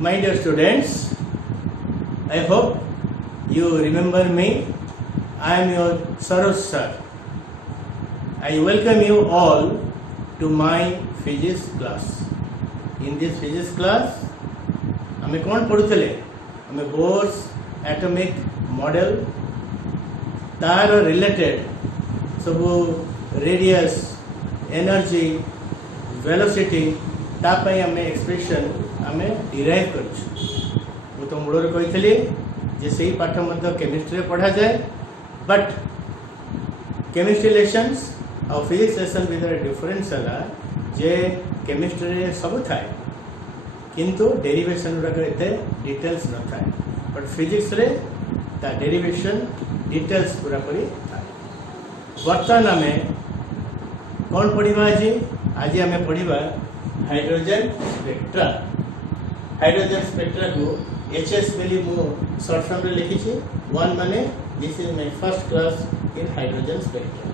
My dear students, I hope you remember me. I am your Saroj sir. I welcome you all to my physics class. In this physics class, हमें कौन पढ़ुतले? हमें Bohr's atomic model तार related सबू radius, energy, velocity तापाई हमें expression हमें derive करूँ। वो तो मूल कोई थली जैसे ही पाठ मतलब केमिस्ट्री पढ़ा जाए, बट केमिस्ट्री लेसन्स और फिजिक्स लेसन भितर डिफरेंस है जे केमिस्ट्री सब थाए किंतु डेरिवेशन गुड़ाक एते डिटेल्स न थाए, बट फिजिक्स रे ता डेरिवेशन डिटेल्स पूरा पूरी थाए। वर्तमान आमे कौन पढ़िबा आज आमे पढ़िबा हाइड्रोजन स्पेक्ट्रा। हाइड्रोजन स्पेक्ट्रा को HS बेली मु शॉर्ट फॉर्म रे लिखी छी। वन माने this is my first class in hydrogen spectra.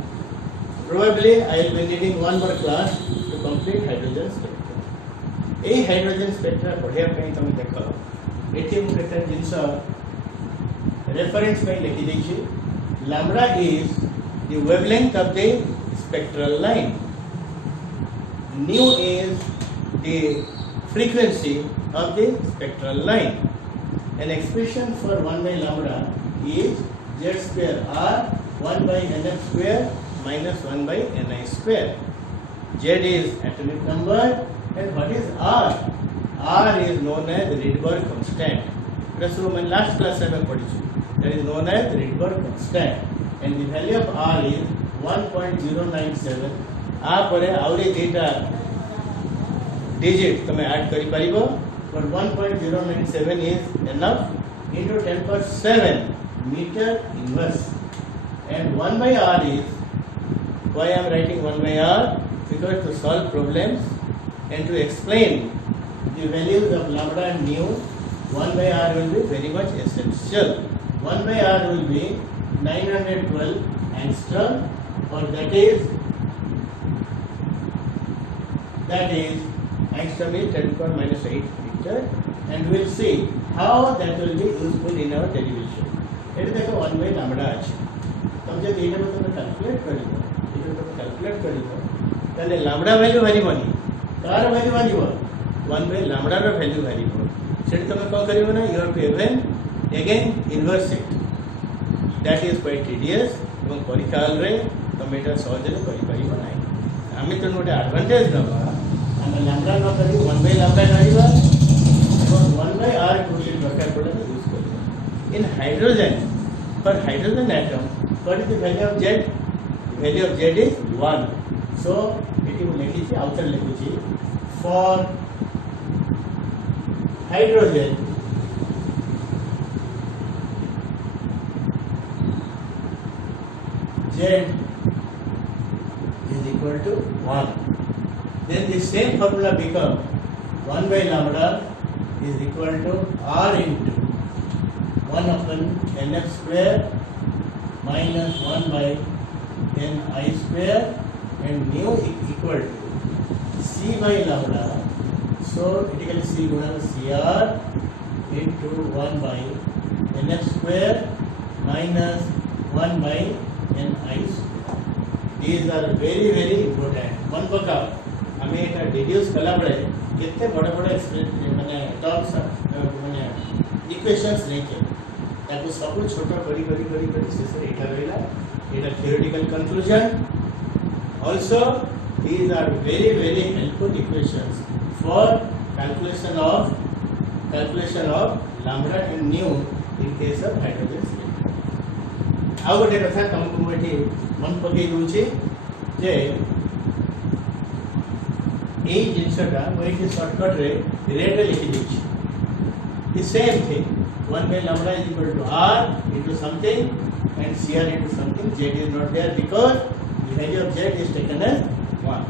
Probably I will be needing one more class to complete hydrogen spectra. A hydrogen spectra पढ़िया पई तमे देखो एठी मु केते जिंस रेफरेंस में लिखि दै छी। Lambda is the wavelength of the spectral line, nu is the frequency of the spectral line. An expression for 1 by lambda is z square r 1 by nf square minus 1 by ni square. Z is atomic number and what is r? R is known as Rydberg constant. That's what in last class I have studied. That is known as Rydberg constant and the value of r is 1.097. आ परे आवरे data digit तमे add करि परिबो, but 1.097 is enough into 10 power 7 meter inverse, and 1 by r is, why I am writing 1 by r, because to solve problems and to explain the values of lambda and nu, 1 by r will be very much essential. 1 by r will be 912 angstrom, or that is angstrom is 10 power minus 8 meter, and we will see how that will be useful in our derivation. एटा देखो 1 by lambda अछि, तब जब एटा में तुम calculate करिवो ताले lambda value भारिबनी, कार वैल्यू भारिबो 1 by lambda रो वैल्यू भारिबो। सेट तुम कोन करिवो ना, you have to again inverse it. That is quite tedious এবং পরীক্ষাল রে তুমি এটা সহজে করি পারিব নাই। আমি তো নोटे एडवांटेज दबा हम लैम्बडा न करी 1 by lambda करिबा और 1 by r क्वेश्चन दरकार पड़े तो यूज करिबा। इन hydrogen, for hydrogen atom, what is the value of Z? The value of Z is 1. So it will लिखी छी आउटर लिखी छी, for hydrogen Z is equal to 1. Then the same formula become 1 by lambda is equal to r into 1 upon nf square minus 1 by ni square, and nu equal to c by lambda. So it is c guna cr into 1 by nf square minus 1 by ni square. These are very very important. मन पकाओ हमें एटा deduce कला बड़े कितने बड़े बड़े माने terms माने इक्वेशंस लेके ताको सब छोटा करी शेष एटा रहला एटा theoretical conclusion. Also these are very very helpful equations for calculation of lambda and nu in case of hydrogen spectrum. आ गोटे कथा तुमको मुझे मन पकई दूची जे ए जिनसटा मुझे शॉर्टकट रे रेड रे लिखि दी छी। The same thing, 1 by lambda is equal to r into something and cr into something. Z is not there because the value of z is taken as 1.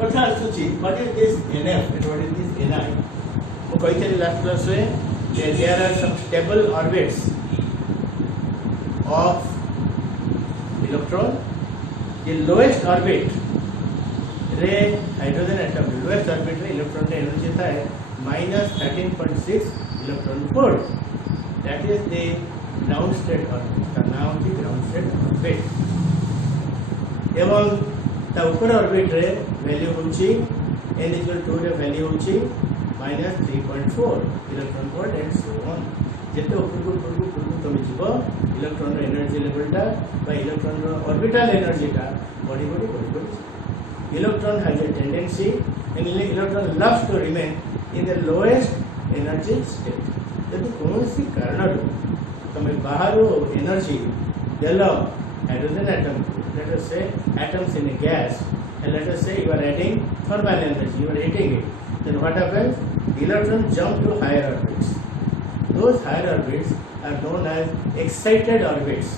कथा सूची, what is this nf and what is this ni? वो कही थी last class में there are some stable orbits of electron. The lowest orbit रे hydrogen atom lowest orbit रे electron रे energy था minus 13.6 electron volt. That is the ground state orbit. The now the ground state orbit. एवं ता ऊपर orbit रे value होची n equal to रे वैल्यू होची minus 3.4 electron volt and so on. जेते ऊपर को कमी जीवो इलेक्ट्रॉन रे एनर्जी लेवल टा बा इलेक्ट्रॉन रो ऑर्बिटल एनर्जी टा बड़ी electron has a tendency and electron loves to remain in the lowest energy state. यदि कौनसी कारण तमे बाहरो एनर्जी देलो hydrogen atom, let us say atoms in a gas, and let us say you are adding thermal energy, you are heating it, then what happens? The electron jump to higher orbits. Those higher orbits are known as excited orbits.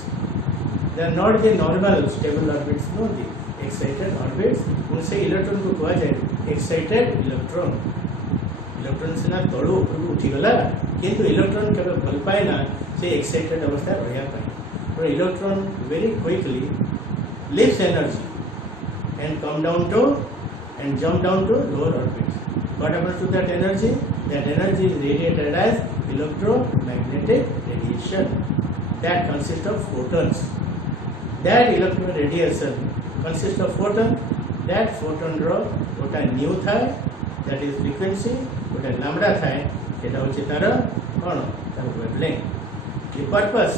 They are not the normal stable orbits, no, the excited orbits. उनसे electron को कहा जाए excited electron. Electron से ना तळु ऊपर उठी गला किंतु इलेक्ट्रॉन केवल भल पाए ना से एक्साइटेड अवस्था रहिया पाए. पर electron very quickly leaves energy and come down to and jump down to lower orbits. What happens to that energy? That energy is radiated as electromagnetic radiation that consists of photons. That electron radiation consists of photon. That photon रो गोटा new था, that is frequency, गोटा lambda था, जेटा होची तार कोन तार wavelength. The purpose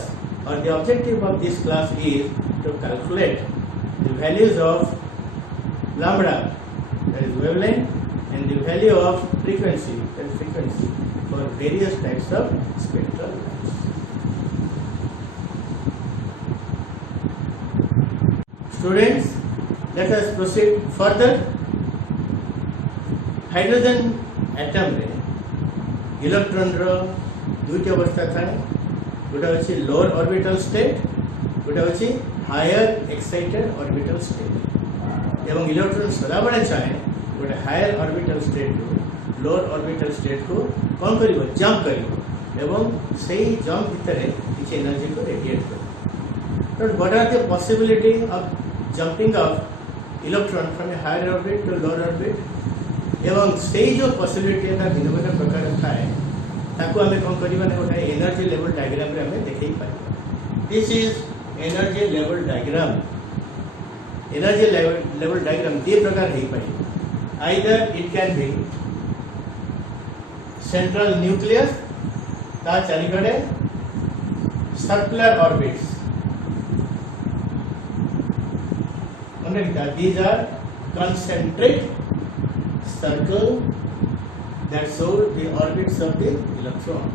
or the objective of this class is to calculate the values of lambda, that is wavelength, and the value of frequency, that is frequency, for various types of spectral lines. Students, let us proceed further. Hydrogen atom रे electron रो दुईटी अवस्था थाए. गोटा होची lower orbital state, गोटा होची higher excited orbital state. एवं electron सदाबळे चाहे गोटे हायर ऑर्बिटल स्टेट को लोअर ऑर्बिटल स्टेट को कौन करिवो जंप करिवो एवं सेही जंप भितरे किछ एनर्जी को रेडिएट करिवो. तो what are the possibility of jumping of electron from a higher orbit to lower orbit. एवं सेही जो पॉसिबिलिटी भिन्न भिन्न प्रकार थाए ताको आमे कौन करिबा ने गोटे एनर्जी लेवल डायग्राम रे आमे देखै पारिबा. This is energy level diagram. Energy level diagram दे प्रकार हे पारिबा. Either it can be central nucleus ता चारिकड़े circular orbits. These are concentric circle that show the orbits of the electron.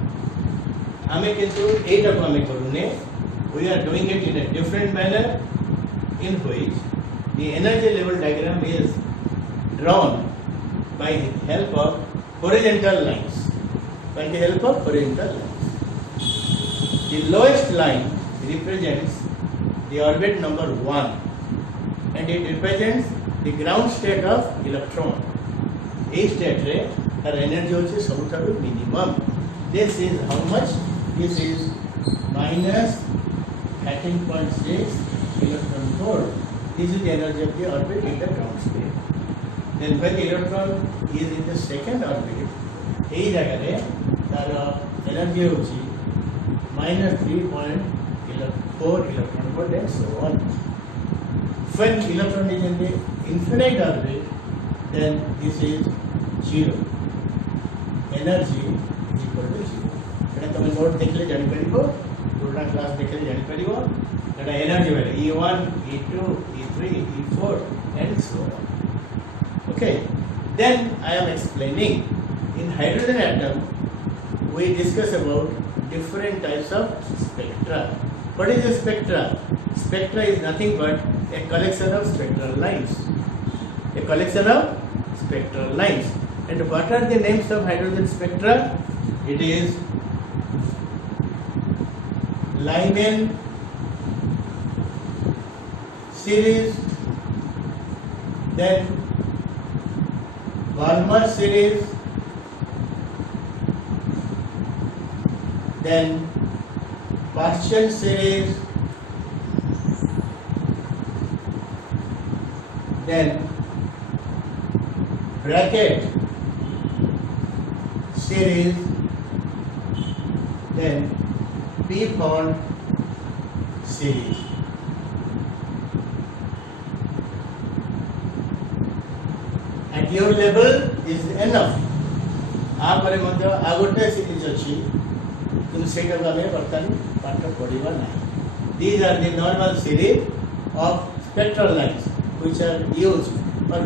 आमे किंतु एटा को आमे करूने. We are doing it in a different manner in which the energy level diagram is drawn by the help of horizontal lines. By the help of horizontal lines. The lowest line represents the orbit number 1 and it represents the ground state of electron. A state रे तार energy होची सबुठारु minimum. This is how much? This is minus 13.6 electron volt. This is the energy of the orbit in the ground state. Then when the electron is in the second orbit, এই জায়গায় তার energy হচ্ছে minus 3.4 electron volt and so on. When electron is in the infinite orbit, then this is 0. Energy is equal to 0. एटा तुम note देखले जानि परिबो, पुराना class देखले जानि परिबो. एटा energy value E1, E2, E3, E4 and so on. Okay. Then I am explaining in hydrogen atom we discuss about different types of spectra. What is a spectra? Spectra is nothing but a collection of spectral lines. A collection of spectral lines. And what are the names of hydrogen spectra? It is Lyman series, then Balmer series, then Paschen series, then bracket, series, then p bond series. At your level is enough. आपर मध्य आ गोटे series अच्छी किंतु सेटा को हमें वर्तमान पाठ पढ़िबा नहीं. These are the normal series of spectral lines which are used or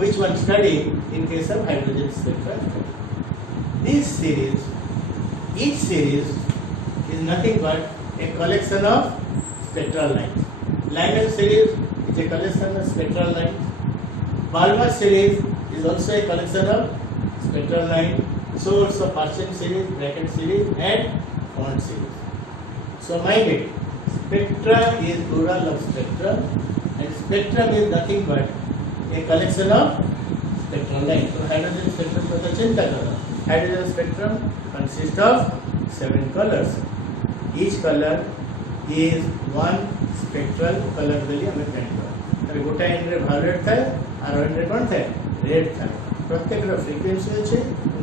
which one study in case of hydrogen spectral study. This series, each series is nothing but a collection of spectral lines. Lyman series is a collection of spectral lines. Balmer series is also a collection of spectral lines. So also Paschen series, Brackett series and Font series. So mind it, spectra is plural of spectra and spectrum is nothing but a collection of spectral lines. So hydrogen spectrum को तो चिंता करो. Hydrogen spectrum consists of 7 colors. Each color is one spectral color बोली हमें कहते हैं. अरे गोटा एंड रे वायलेट था और एंड रे कौन था? रेड था. प्रत्येक रो फ्रीक्वेंसी अच्छे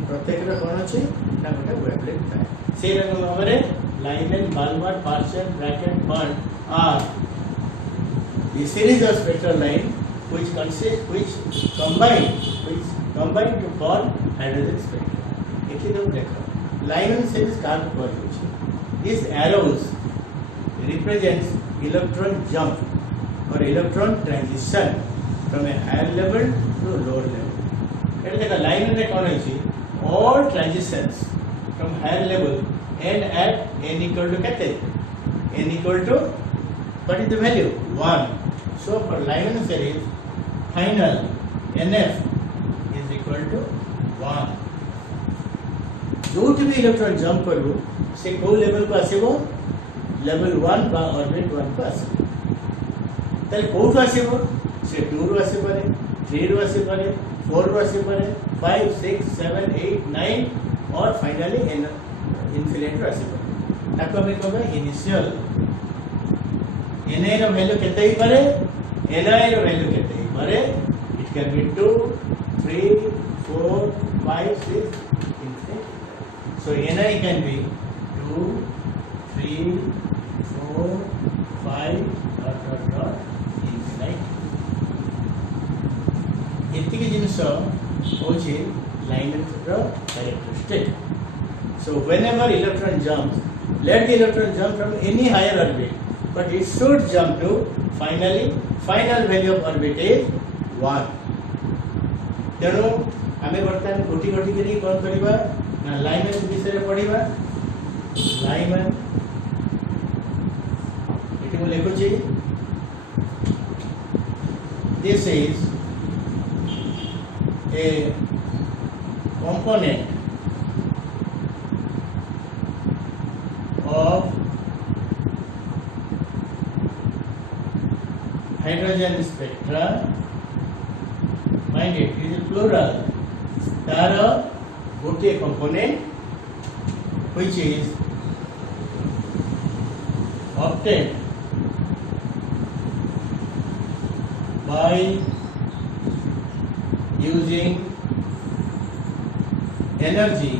प्रत्येक रो कौन अच्छे ना गोटा वेवलेंथ था. से रंग हमारे Lyman, Balmer, Paschen, Brackett, Bond are the series of spectral lines which combine to form hydrogen spectrum. एठी तुम देखो Lyman series कार्ड पर होची. These arrows represents electron jump or electron transition from a higher level to lower level. एठी देखो Lyman रे कौन होची? All transitions from higher level and at n equal to kete? N equal to, what is the value? 1. So for Lyman series, final NF is equal to 1. जोटी भी electron jump करू से को level को आसीबो level 1 बा orbit 1 को आसीबो. तले कोठो आसीबो से 2 रो आसी पारे, 3 रो आसी पारे, 4 रो आसी पारे, 5 6 7 8 9 और फाइनली n इन्फिनिटी राशि पर ताको हमें कहबे इनिशियल ni रो वैल्यू केते ही पारे ni रो वैल्यू केते ही पारे. It can B 2 3 4 5 6 infinity. So ni can be 2 3 4 5 infinity. एतिकी जिंस होची Lyman row characteristic. So whenever electron jumps, let the electron jump from any higher orbit, but it should jump to final value of orbit is 1. तेणु आमे वर्तमान गोटी गोटी करी कोन करिबा ना Lyman विषय रे पढिबा. Lyman एटी मु लेखुची. This is a component of hydrogen spectra. Mind it is plural. There are gote component which is obtained by using energy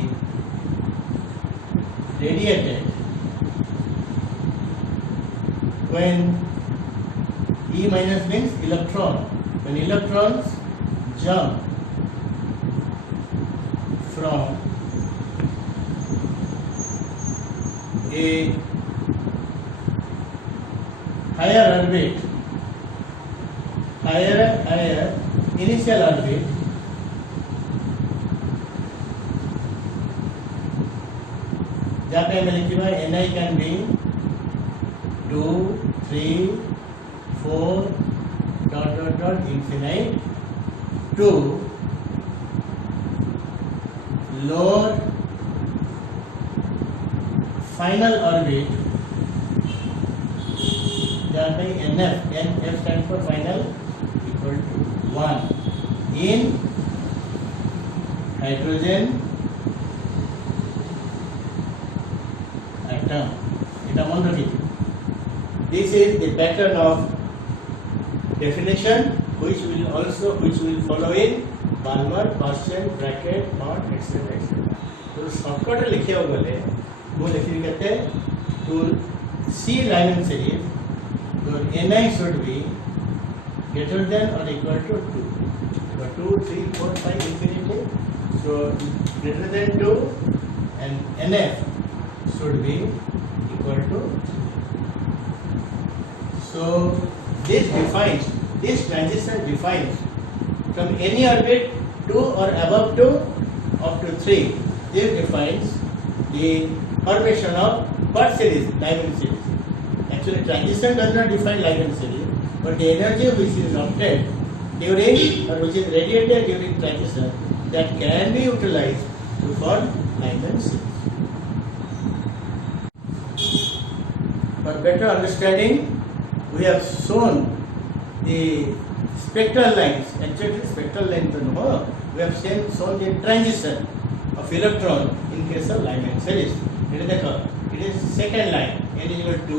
radiated when E minus means electron. When electrons jump from a higher orbit, higher initial orbit, जहाँ पे हमें लिखी हुआ ni can be 2 3 4 infinite to lower final orbit जहाँ पे NF stands for final equal to 1 in hydrogen atom. This is the pattern of definition which will follow in Balmer, Paschen, Brackett, Bond, etc. Shortcut लिखिया गले वो लिखी कहते to see Lyman series your Ni should be greater than or equal to 2. So 2, 3, 4, 5 infinity. So greater than 2 and Nf should be equal to 3. So this transition defines from any orbit 2 or above 2 up to 3. This defines the formation of what series? Lyman series. Actually, transition does not define Lyman series, but the energy which is obtained during or which is radiated during transition that can be utilized to form Lyman series. For better understanding, we have shown the spectral lines. Actually, spectral lines no, we have shown the transition of electron in case of Lyman series. It is second line. N is equal to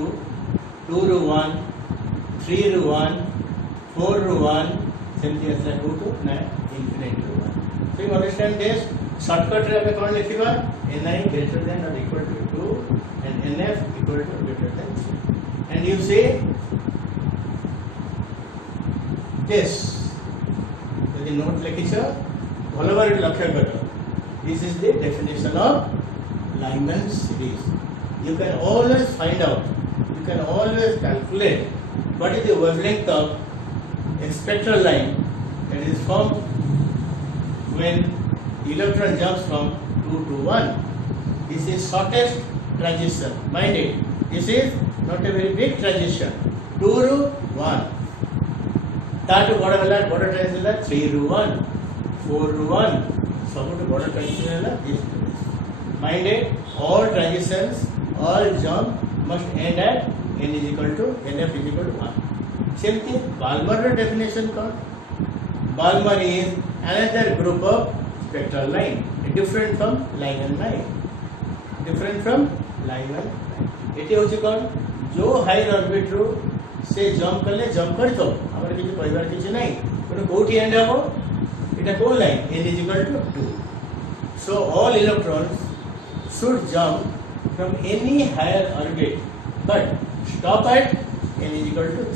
2 to 1, 3 to 1, 4 to 1, 2 to 9, infinity to 1. So you understand this? Shortcut रे कौन लिखिबा? Ni greater than or equal to 2 and Nf equal to greater than 3. And you say this. यदि note लिखिछ भलो भाବରେ लक्ष्य करो. This is the definition of Lyman series. You can always find out, you can always calculate what is the wavelength of a spectral line that is formed when the electron jumps from 2 to 1. This is shortest transition. Mind it, this is not a very big transition. 2 to 1. ताटू बड़ा transition 3 to 1, 4 to 1. सबुठ बड़ा transition है this. Mind it, all transitions, all jump must end at n is equal to Nf is equal to 1. Same thing, Balmer definition called. Balmer is another group of spectral line, different from Lyman line. Different from Lyman line. Eighty होची कौन जो higher orbit रो से jump कर तो हमर किछि कहबार किछि नै कोन कोठी एंड हबो एटा को line n is equal to 2. So all electrons should jump from any higher orbit but stop at n is equal to 3.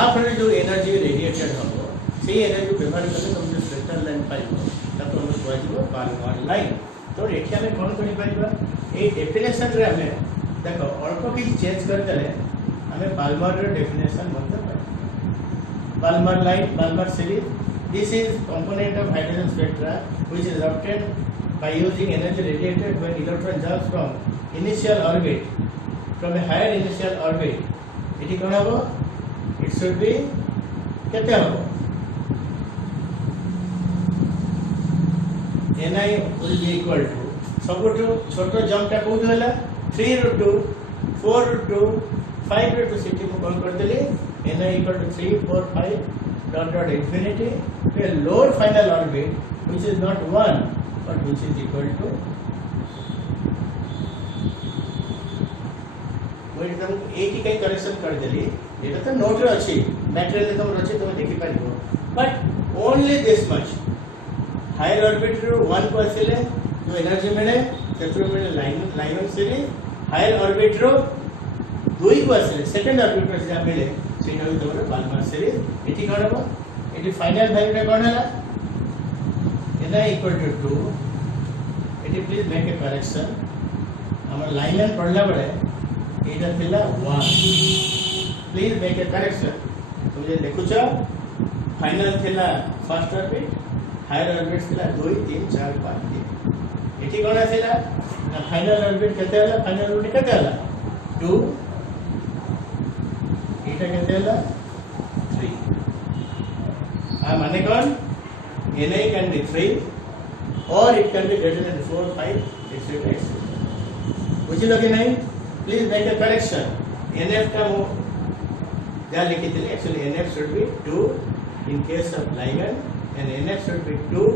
आपरे जो एनर्जी रेडिएटेड हबो से एनर्जी व्यवहार करले तुम जो स्पेक्ट्रल लाइन पाइबो ताको हम कहजिबो बालमर लाइन. तो एठी हमें कोन करि पाइबा ए डेफिनेशन रे हमें देखो अल्प की चेंज कर देले हमें बालमर डेफिनेशन मतलब पाइबो. Balmer line, Balmer series, this is component of hydrogen spectra which is obtained by using energy radiated when electron jumps from initial orbit, from a higher initial orbit. It is कौन हबो? It should be केते हबो? Ni will be equal to सबुठु छोटो jump टा कोउठ होला 3 * 2, 4 * 2, 5 * 2 city को call कर देले Ni equal to 3, 4, 5 dot infinity to a lower final orbit which is not 1 but which is equal to वही तुम एक ही कहीं करेक्शन कर देली एटा तो नोट रे अछि मटेरियल तुम रछि तुम देखि पारिबो but only this much higher orbit रो 1 को आसिले जो एनर्जी मिले सेट्रो मिले लाइमन सीरीज हायर ऑर्बिट रो 2 को आसिले सेकंड ऑर्बिट रो जे मिले सेटा भी तोर बालमर सीरीज एठी कोन हबो एठी फाइनल वैल्यू रे कोन हला Ni equal to 2. एठी प्लीज मेक ए करेक्शन हमर लाइमन पढ़ला बडे एटा थिला 1. प्लीज मेक ए करेक्शन तुम जे देखुछ फाइनल थिला फर्स्ट ऑर्बिट हायर ऑर्बिट थिला 2, 3, 4, 5 3 एठी कोन आसिला ना फाइनल ऑर्बिट केते हला फाइनल ऑर्बिट केते हला 2 एटा केते हला 3 आ माने कोन Ni can be 3 or it can be greater than 4, 5, etc. बुझिलो कि नहीं? Please make a correction. Nf का जहाँ लिखी थी actually Nf should be 2 in case of Lyman and Nf should be 2.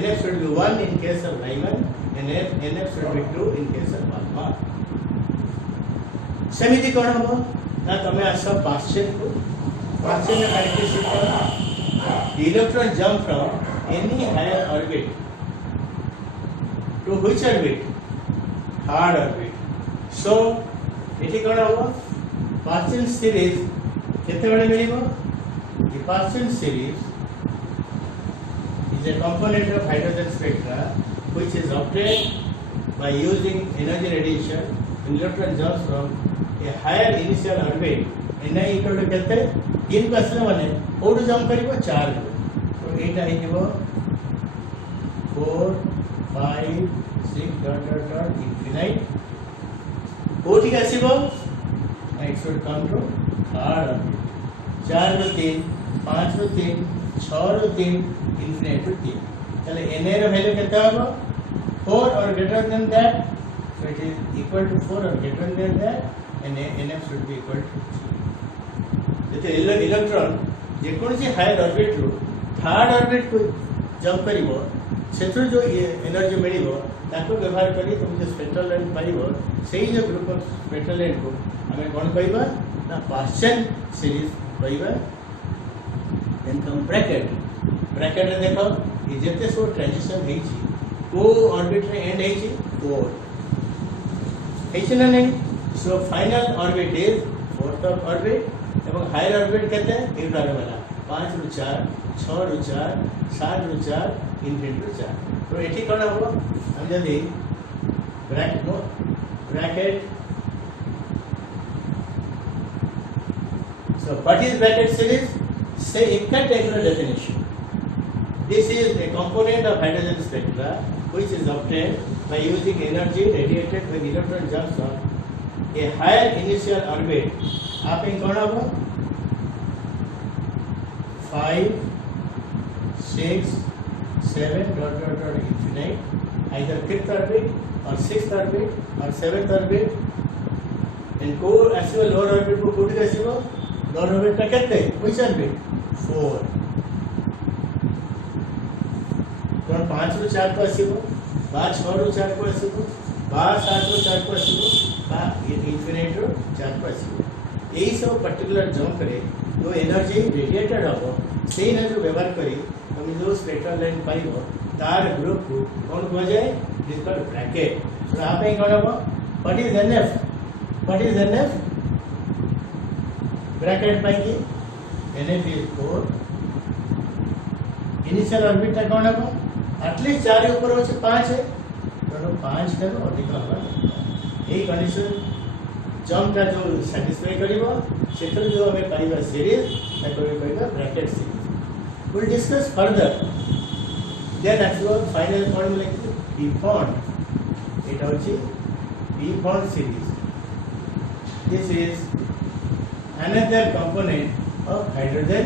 Nf should be 1 in case of Lyman and Nf should be 2 in case of Balmer. सेमिति कौन हो? ना तुम्हें आशा पाश्चेत को पाश्चेत में कैरेक्टरिस्टिक कौन? The electron jump from any higher orbit to which orbit? Third orbit. So एठी कौन होगा पार्शियल सीरीज केते बड़े मिलिबो the partial series is a component of hydrogen spectra which is obtained by using energy radiation when electron jumps from a higher initial orbit ni equal to केते 3 को असले माने code jump करिवो 4 तो एटा हिजिवो 4 5 6 dot infinite कोठी आसीबो it should come to third orbit 4 row 3 5 row 3 6 row 3 infinite रो 3 ताले na रो value केते होबो 4 or greater than that so it is equal to 4 or greater than that and nf should be equal to 3 जते electron जे कोनसी higher orbit रो third orbit को jump करिवो सेथु जो एनर्जी मिलिवो ताको व्यवहार करी तुम जो स्पेक्ट्रल लाइन पाइबो सेही जो ग्रुप ऑफ स्पेक्ट्रल लाइन को हमें कोन कहबा ना पार्शियल सीरीज कहबा देन कम ब्रैकेट रे देखो ये जते सो ट्रांजिशन हेई छी को ऑर्बिट रे एंड हेई छी 4 हेई छी ना नहीं so final orbit is fourth of orbit एवं हायर ऑर्बिट केते एटारे वाला 5 रु 4 6 रु 4 7 रु 4 इनफिनिटी रु 4 तो एठी कोन हो हम जदी bracket so what is bracket series say exact regular definition this is a component of hydrogen spectra which is obtained by using energy radiated when electron jumps on a higher initial orbit आप इन कौन होगा 5 6 7 dot infinite either fifth orbit or sixth orbit or seventh orbit and को ऐसे lower orbit को code कैसे हो lower orbit का कितने which orbit 4 तो 5 रो 4 को ऐसे हो 6 रो 4 को ऐसे हो 7 रो 4 को ऐसे हो ये infinite रो 4 को ऐसे हो यही सब पर्टिकुलर जंप करे जो एनर्जी रेडिएटेड हो से एनर्जी व्यवहार करी तुम जो स्पेक्ट्रल लाइन पाइबो तार ग्रुप को कौन कह जाए दिस कॉल्ड ब्रैकेट तो आप ही कौन हो व्हाट इज nf ब्रैकेट पाइकी nf इज 4 इनिशियल ऑर्बिट का कौन हो एटलीस्ट 4 ऊपर हो 5 है तो 5 का अधिक होगा यही कंडीशन जंप का जो सैटिस्फाई करिवो क्षेत्र जो हमें पाइबा सीरीज ताको कहबा Brackett series will discuss further then actual final formula की p bond it होची p bond series this is another component of hydrogen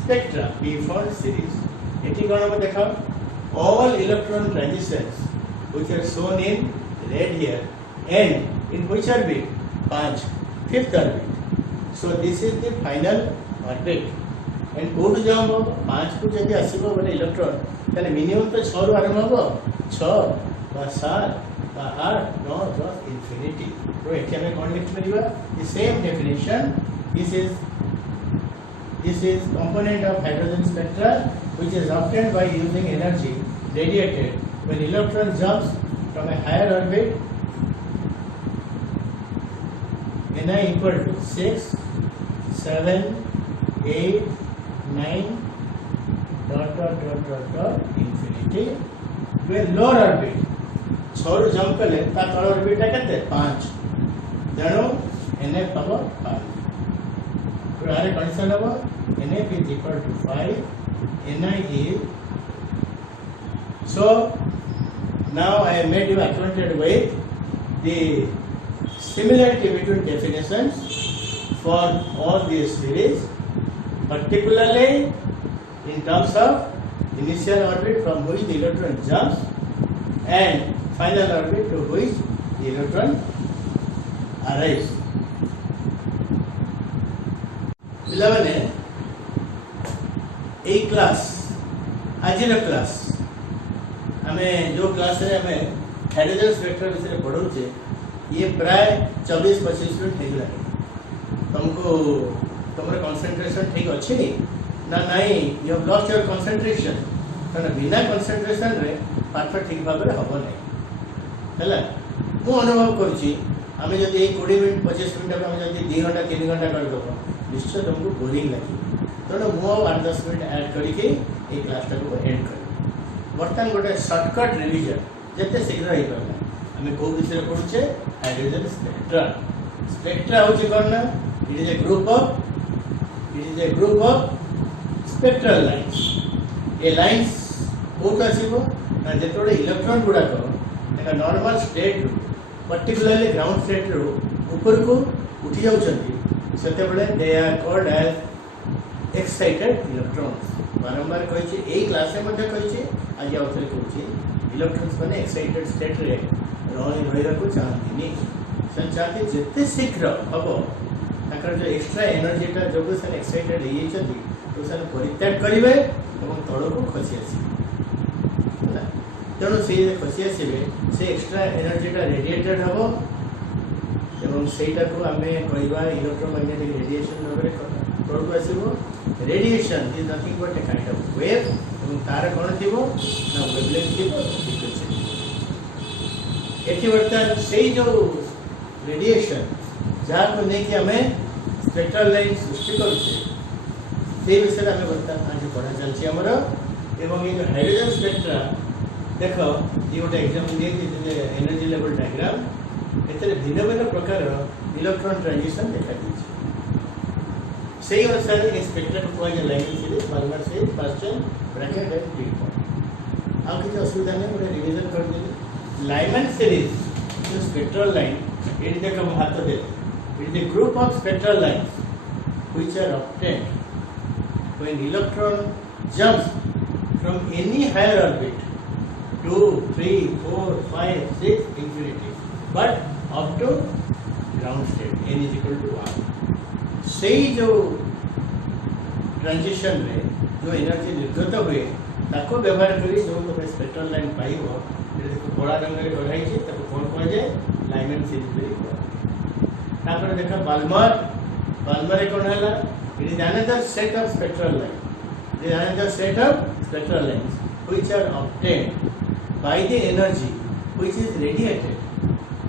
spectra p bond series एठी कोन हम देखाओ all electron transitions which are shown in red here and in which orbit 5 fifth orbit so this is the final orbit and code जम 5 को जदी आसीबो बोले electron तले minimum तो 6 रो आरंभ होबो 6 बा 7 बा 8 9 10 इंफिनिटी तो एठी हमें कोन लिख परिबा the same definition this is component of hydrogen spectra which is obtained by using energy radiated when electron jumps from a higher orbit na equal to 6 7 8 9 dot infinity when lower orbit 6 रो jump कले ता तळ orbit केते 5 जणो nf power 5 तो आरे condition हो nf is equal to 5 ni is so now I have made you acquainted with the similarity between definitions for all these series, particularly in terms of initial orbit from which the electron jumps and final orbit to which the electron arrives. 11 a class आज class हमें जो class रे हमें hydrogen spectrum विषय पढ़ौचे ये प्राय 24-25 minute हो गला तुमको तुमरे कंसंट्रेशन ठीक अच्छी ना नहीं you have lost your concentration କାରଣ ବିନା କନସେନ୍ଟ୍ରେସନରେ ପାଠ ଠିକ୍ ଭାବରେ ହେବ ନାହିଁ ହେଲା। ମୁଁ ଅନୁଭବ କରୁଛି ଆମେ ଯଦି ଏଇ 20 ମିନିଟ୍ 25 ମିନିଟ୍ ଆମେ ଯଦି 2 ଘଣ୍ଟା 3 ଘଣ୍ଟା କରିଦେବ ନିଶ୍ଚୟ ତୁମକୁ ବୋରିଂ ଲାଗିବ। ତେଣୁ ମୁଁ ଆଉ 8-10 ମିନିଟ୍ ଆଡ଼୍ କରିକି ଏଇ କ୍ଲାସ୍ଟାକୁ ଏଣ୍ଡ କରିବି। ବର୍ତ୍ତମାନ ଗୋଟେ ସର୍ଟକଟ୍ ରିଭିଜନ୍ ଯେତେ ଶୀଘ୍ର ହେଇପାରିଲା। ଆମେ କେଉଁ ବିଷୟରେ ପଢ଼ୁଛେ? Hydrogen Spectra. ସ୍ପେକ୍ଟ୍ରା ହେଉଛି କ'ଣ ନା it is a group of spectral lines. ଏ ଲାଇନ୍ସ କେଉଁଠୁ ଆସିବ ନା ଯେତେବେଳେ ଇଲେକ୍ଟ୍ରନ୍ ଗୁଡ଼ାକ ତାଙ୍କ ନର୍ମାଲ ଷ୍ଟେଟ୍ରୁ पर्टिकुलरली ग्राउंड स्टेट रू ऊपर को उठी जाउछंती सेतेबेले they are called as excited electrons. बारंबार कहिछि एई क्लास में मध्ये कहिछि आज आउथले कहिछि इलेक्ट्रॉन्स माने एक्साइटेड स्टेट रे रहिरा को चाहंतीनी से चाहते जेते शीघ्र हबो ताकर जो एक्स्ट्रा एनर्जीटा जो से एक्साइटेड हे छथि तो से परित्याग करिवे एवं तळ को खसी आसी तेणु से खसी आसवे से एक्स्ट्रा एनर्जीटा रेडिएटेड हम एवं सेटा को आम कहवा इलेक्ट्रोमैग्नेटिक रेडिएशन भाव तौक आसो। Radiation is nothing but a kind of wave एवं तार कौन थी ना वेवलेंथ थी फ्रिक्वेंसी। एटी बर्तमान से जो रेडिएशन जहाँ को लेकिन आम स्पेक्ट्रल लाइन सृष्टि करुचे से विषय में बर्तमान आज पढ़ा चलती आमर एवं ये जो हाइड्रोजन स्पेक्ट्रा देख ये गोटे एग्जाम्पल दिए एनर्जी लेवल डायग्राम एते भिन्न भिन्न प्रकार इलेक्ट्रॉन ट्रांजिशन देखा दीजिए से अनुसार ये स्पेक्ट्रा को कह Lyman series Balmer series Paschen Brackett and टी पॉइंट आ किसी असुविधा नहीं गोटे रिवीजन कर देली। लाइमन सीरीज जो स्पेक्ट्रल लाइन ये देख हम हाथ दे it is the group of spectral lines which are obtained when electron jumps from any higher orbit 2, 3, 4, 5, 6 infinity, but up to ground state n is equal to 1. से जो transition रे जो एनर्जी निर्गत हुए ताको व्यवहार करी जो तुम्हें स्पेक्ट्रल लाइन पाइबो देखो बड़ा रंग रे गढ़ाई छै ताको कोन कह जाय लाइमन सीरीज रे तापर देखा बाल्मर रे कोन हला it is another set of spectral line it is another set of spectral lines which are obtained by the energy which is radiated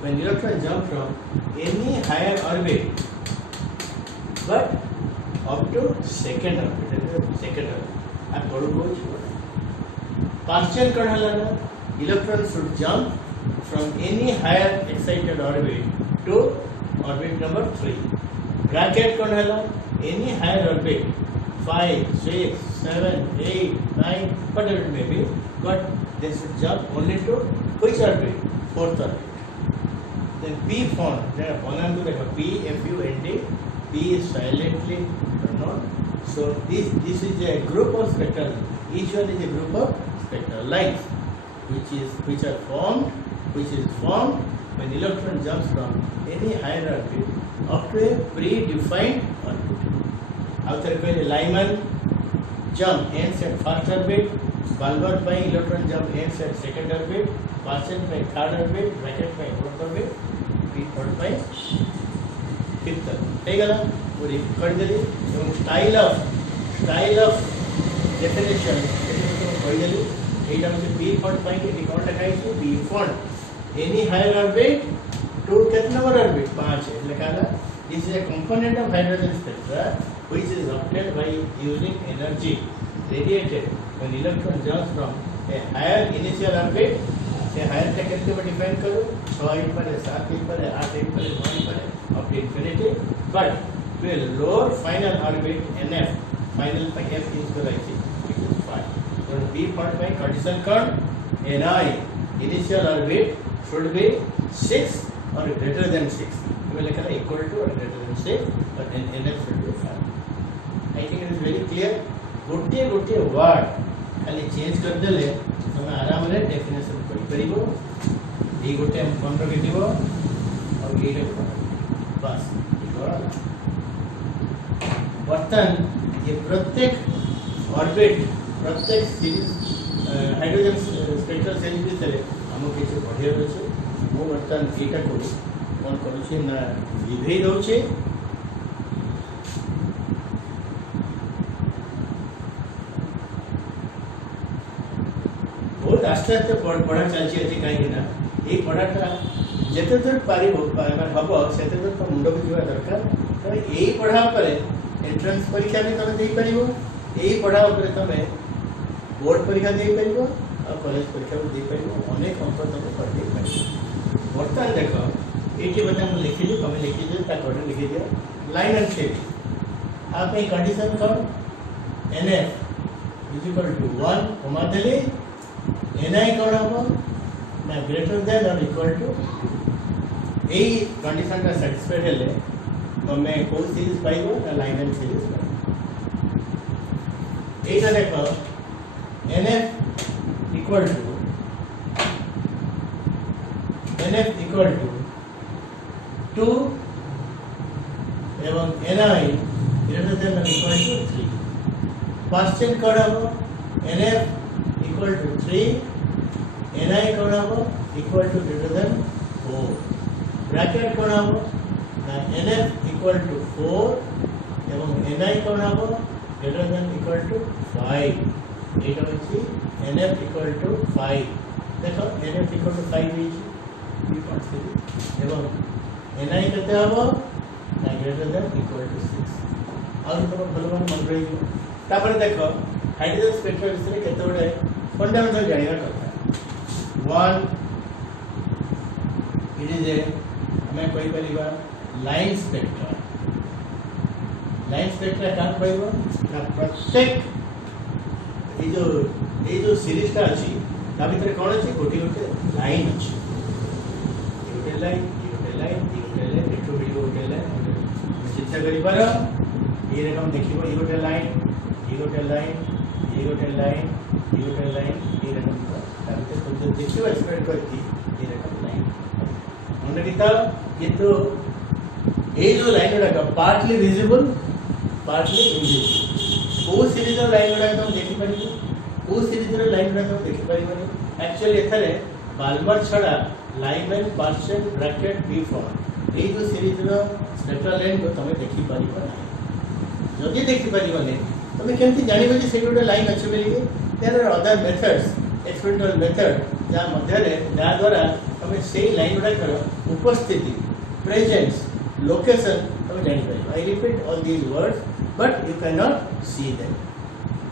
when electron jump from any higher orbit but up to second orbit and बड़ो को partial कौन है electron should jump from any higher excited orbit to orbit number 3 bracket कौन है any higher orbit 5 6 7 8 9 whatever it may be but they should jump only to which orbit? Fourth orbit. Then P formed. There are one and two. P F U N D. P is silently turned on. So this is a group of spectral. Each one is a group of spectral lines, which are formed when electron jumps from any higher orbit up to a predefined orbit. After the Lyman jump ends at first orbit. Balmer by electron jump ends at second orbit, Paschen by third orbit, bracket by fourth orbit, P third by fifth orbit. ठीक है ना? वो कर देली एवं style of definition तो कर देली एटा में P third by के कौन लिखा है P third any higher orbit to कितने नंबर orbit 5 है लिखा है। This is a component of hydrogen spectra which is obtained by using energy radiated when electron jumps from a higher initial orbit से higher तक कितने पर depend करो 6 inch पर 7 इंच पर 8 इंच पर 9 इंच पर up to infinity but to a lower final orbit NF final by F is the right which is 5 so B part by Cartesian curve NI initial orbit should be 6 or greater than 6 you will like equal to or greater than 6 but then NF should be 5 I think it is very clear गोटे word खाली change कर देले तुम आराम रे definition कर परिबो ए गोटे हम मन रखि दिबो और ये बस बर्तन ये प्रत्येक ऑर्बिट प्रत्येक सीरीज हाइड्रोजन स्पेक्ट्रल सीरीज भितर हमको किसी पढ़ियार अच्छे मु बर्तन एटा को कौन करुचे ना लिभेई दउचे आस्ते आस्ते पढ़ा चलती कहीं ये पढ़ाटा जिते दूर पार हम से दूर तो मुंड को जावा दरकार तो यही पढ़ा पर एंट्रेंस परीक्षा भी तुम दे पार यही पढ़ा तुम बोर्ड परीक्षा दे पार और कॉलेज परीक्षा भी दे पार अनेक अंक तुम पढ़े पार बर्तमान देख ये बता मुझे लिखिली तुम लिखिदी लिखी दियो लाइन एंड शेप आप कंडीशन कौन NF is equal to 1 कमा देली NI कौन हम ना ग्रेटर देन और इक्वल टू यही कंडीशन का सैटिस्फाइड हेले तुम कौ सीरीज पाइब ना लाइन एंड सीरीज पाइब यहीटा देख NF इक्वल टू 2 एवं NI ग्रेटर देन और इक्वल टू 3 परसेंट कौन हम NF इक्वल टू 3 NI कौन हम equal to greater than 4 bracket कौन हम NF इक्वल टू 4 एवं NI कौन हम ग्रेटर देन इक्वल टू 5 एटा होची NF इक्वल टू 5 देखो NF इक्वल टू 5 होची एवं NI केते हबो ना ग्रेटर देन इक्वल टू 6 और तो भलो मन रही तापर देखो हाइड्रोजन स्पेक्ट्रम विषय केते बडे फंडामेंटल जानिबा कथा 1 इट इज ए हमें कोई परिबा लाइन स्पेक्ट्रा का कहबो ना प्रत्येक ये जो सीरीज ता अछि ता भीतर कोन अछि गोटी गोटे लाइन अछि गोटे लाइन एठो वीडियो गोटे लाइन चिंता करि पार ये रकम देखिबो ये गोटे लाइन ये गोटे लाइन ये रकम ता भीतर कुछ देखिबो एक्सपेक्ट करती ये रकम लाइन मन किता किंतु ये जो लाइन गुडा पार्टली विजिबल पार्टली इनविजिबल वो सीरीज ऑफ लाइन गुडा तुम देखि परिबो वो सीरीज रो लाइन गुडा तुम देखि परिबो एक्चुअली एथरे बाल्मर छडा line and partial bracket B form ये जो सीरीज रो स्पेक्ट्रल लाइन को तुम देखि परिबो ना जदि देखि परिबो ने तुम केमति जानिबो जे से गुडा लाइन अछि बेली there are other methods experimental method जा मध्य रे जा द्वारा तुम से लाइन गुडा करो उपस्थिति प्रेजेंस लोकेशन तुम जानि परिबो I repeat all these words but you can not see them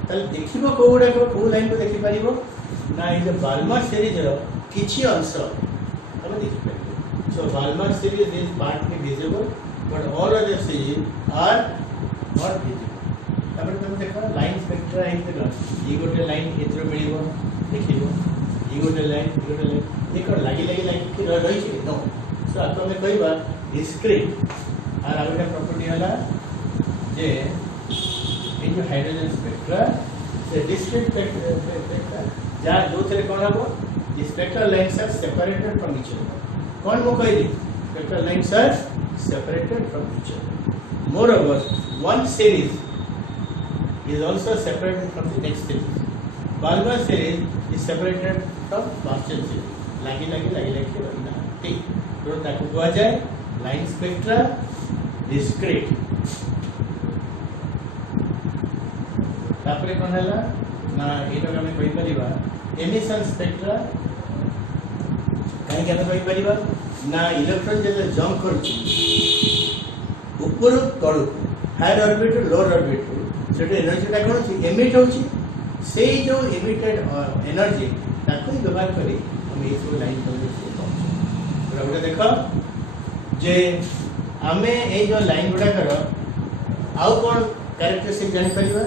तल देखिबो कोउडा को लाइन को देखि परिबो ना इ जे बाल्मर सीरीज रो किछि अंश तुम देखि परिबो so Balmer series is partly visible but all other series are not visible तब तुम देखो लाइन स्पेक्ट्रा इतना ये गोटे लाइन एथरो मिलिबो देखिबो ये गोटे लाइन देखो लागी कि रही छै नो सो आप हमें कहबा डिस्क्रीट और आउटा प्रॉपर्टी हला जे ये जो हाइड्रोजन स्पेक्ट्रा से डिस्क्रीट स्पेक्ट्रा जा जो थे कोन हबो the spectral lines are separated from each other कोन मो कहली spectral lines are separated from each other moreover one series is also separated from the next series Balmer series is separated from Marchant series lagi रहना ठीक तो ताको कहा जाए line spectra discrete तापरे कोन हला ना एटा हमें कहि परिबा एमिशन स्पेक्ट्रा काहे के कहि परिबा ना इलेक्ट्रॉन जे जंप करछि ऊपर तळु हायर ऑर्बिट लोअर ऑर्बिट सेटे एनर्जी ता कोन छि एमिट होछि से जो एमिटेड एनर्जी ताको ही व्यवहार करी हम ये सब लाइन कर तो गोटे देखो जे आमे ए जो लाइन गुडा करो आउ कोन कैरेक्टरिस्टिक जानि परिबा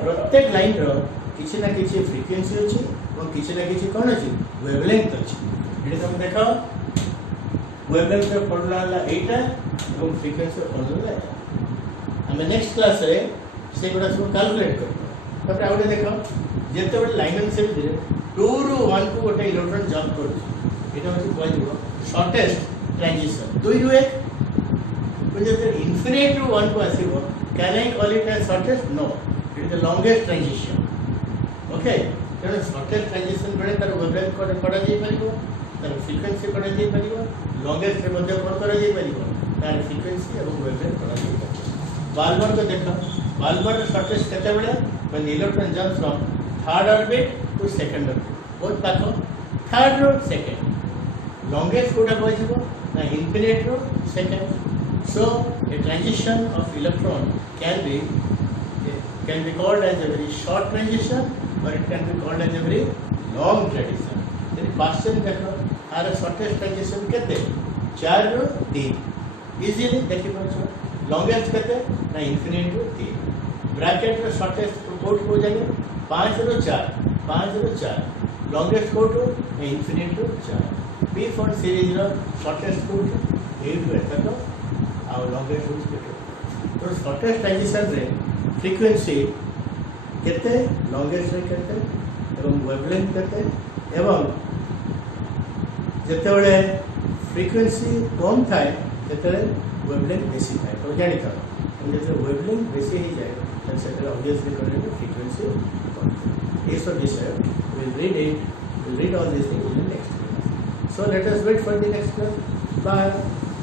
प्रत्येक लाइन रो किछि ना किछि फ्रीक्वेंसी अछि और किछि ना किछि कोन अछि वेवलेंथ अछि एटा तुम देखो वेवलेंथ रो फॉर्मूला ला एटा और फ्रीक्वेंसी रो फॉर्मूला हमें नेक्स्ट क्लास रे से गुडा सब कैलकुलेट करबो तब आउटे देखो जेते बड लाइन से 2 ରୁ 1 को गोटे इलेक्ट्रॉन जंप कर एटा होछि कोइ दिबो शॉर्टेस्ट ट्रांजिशन 2 ରୁ 1 when the infinite ରୁ 1 को आसीबो can I call it as shortest no it is the longest transition okay तेणु शॉर्टेस्ट ट्रांजिशन बेले तार वेवलेंथ को पड़ा जाई परिबो तार फ्रीक्वेंसी पड़ा जाई परिबो लॉन्गेस्ट रे मध्ये कोन करा जाई परिबो तार फ्रीक्वेंसी एवं वेवलेंथ पड़ा जाई परिबो बाल्मर को देखो बाल्मर शॉर्टेस्ट केते बेले when the electron jumps from third orbit to second orbit बहुत पाख थर्ड रो सेकेंड लॉन्गेस्ट कोटा कह ना इनफिनिट रो second so a transition of electron can be called as a very short transition or it can be called as a very long transition. then question देखो are shortest transition केते 4 रो 3 easily देखि पाछो longest केते ना infinite रो 3 bracket रो shortest कोट को जाने 5 रो 4 लॉन्गेस्ट कोट रो इनफिनिट रो 4 p फॉर सीरीज रो शॉर्टेस्ट कोट 8 रो तक आ लॉन्गेस्ट कोट तो शॉर्टेस्ट ट्रांजिशन रे फ्रीक्वेंसी केते लॉन्गेस्ट रे केते एवं वेवलेंथ केते एवं जेते बळे फ्रीक्वेंसी कम थाए तेते वेवलेंथ बेसी थाए तो जानि था जेते वेवलेंथ बेसी ही जाए तब से ऑब्वियसली करेंगे फ्रीक्वेंसी कम ये सब विषय we'll read all these things in the next class. So let us wait for the next class. Bye.